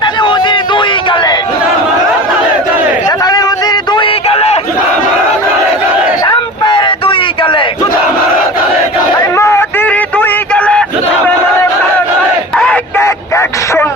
নেতালি উজির দুই গালে নেতালি উজির দুই গালে ট্রাম্পের দুই গালে মোদির দুই গালে এক এক অ্যাকশন